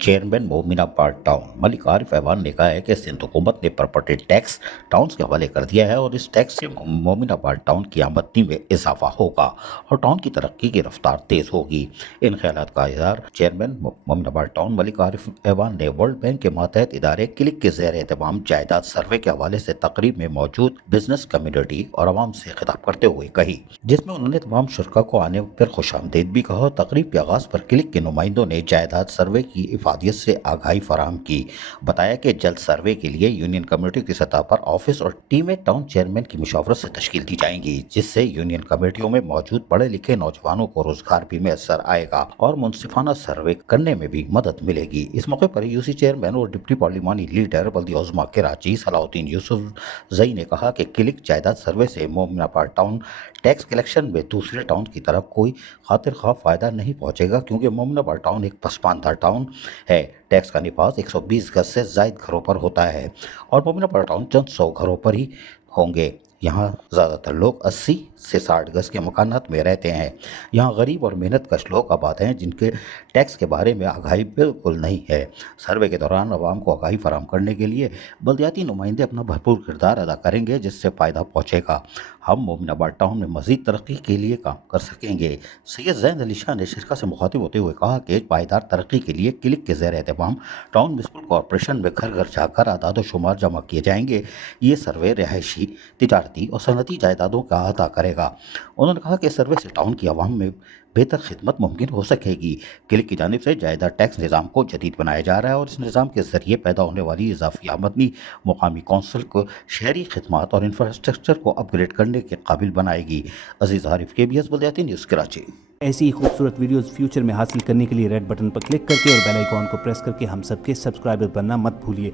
Chairman Mominabad town Malik Arif ऐवान ने कहा है कि सिंध हुकूमत ने प्रॉपर्टी टैक्स टाउन्स के हवाले कर दिया है और इस टैक्स से मोमिनाबाद टाउन की आमदनी में इजाफा होगा और टाउन की तरक्की की रफ्तार तेज होगी। इन ख्यालात का इज़हार चेयरमैन मोमिनाबाद टाउन मलिक आरिफ ऐवान ने वर्ल्ड बैंक के मातहत इदारे क्लिक के ज़ेर एहतमाम जायदाद सर्वे के हवाले से तकरीब में मौजूद बिजनेस कम्युनिटी और आवाम से खिताब करते हुए कही, जिसमें उन्होंने तमाम शुरा को आने पर खुशामदीद भी कहा। तकरीब के आगाज़ पर क्लिक के नुमाइंदों ने जायदाद सर्वे की इफादियत से आगाही फराहम की। बताया कि जल्द सर्वे के लिए यूनियन कमेटी की सतह पर ऑफिस और टीमें टाउन चेयरमैन की मुशावरत से तश्कील दी जाएंगी, जिससे यूनियन कमेटियों में मौजूद पढ़े लिखे नौजवानों को रोजगार भी मैसर आएगा और मुनसिफाना सर्वे करने में भी मदद मिलेगी। इस मौके पर यूसी चेयरमैन और डिप्टी पार्लिमानी लीडर बल्दिया उज़्मा कराची सलाउद्दीन यूसुफ जई ने कहा कि क्लिक जायदाद सर्वे से मोमिनाबाद टाउन टैक्स कलेक्शन में दूसरे टाउन की तरफ कोई खातिर खा फायदा नहीं पहुंचेगा, क्योंकि मोमिनाबाद टाउन एक पसमानदा टाउन है। टैक्स का निफाज 120 गज से जायद घरों पर होता है और मोमिनाबाद टाउन चंद 100 घरों पर ही होंगे। यहाँ ज़्यादातर लोग 80 से 60 गज के मकानात में रहते हैं। यहाँ गरीब और मेहनत कश लोग आबाद हैं जिनके टैक्स के बारे में आगाही बिल्कुल नहीं है। सर्वे के दौरान आवाम को आगाही फराहम करने के लिए बल्दियाती नुमाइंदे अपना भरपूर किरदार अदा करेंगे, जिससे फ़ायदा पहुँचेगा। हम मोमिनाबाद टाउन में मज़ीद तरक्की के लिए काम कर सकेंगे। सैयद ज़ैन अली शाह ने शिरका से मुखातिब होते हुए कहा कि पायदार तरक्की के लिए क्लिक के ज़ेर एहतमाम टाउन म्युनिसिपल कॉरपोरेशन में घर घर जाकर आदाद शुमार जमा किए जाएंगे। ये सर्वे रिहायशी, तिजारती और सनती जायदादों का अहाता करेगा। उन्होंने कहा कि सर्वे से टाउन की आवाम में बेहतर खिदमत मुमकिन हो सकेगी। क्लिक की जानिब से जायदाद टैक्स निज़ाम को जदीद बनाया जा रहा है और इस निज़ाम के ज़रिए पैदा होने वाली इजाफी आमदनी मुकामी कौंसिल को शहरी खिदमत और इंफ्रास्ट्रक्चर को अपग्रेड करने के काबिल बनाएगी। अजीज़ आरिफ, KBS बल्दियाती न्यूज़ कराची। ऐसी ही खूबसूरत वीडियोस फ्यूचर में हासिल करने के लिए रेड बटन पर क्लिक करके और बेल आइकॉन को प्रेस करके हम सबके सब्सक्राइबर बनना मत भूलिए।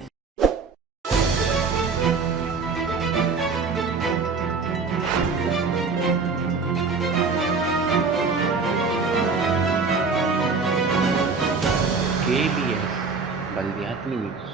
KBS बल्दियाती न्यूज़।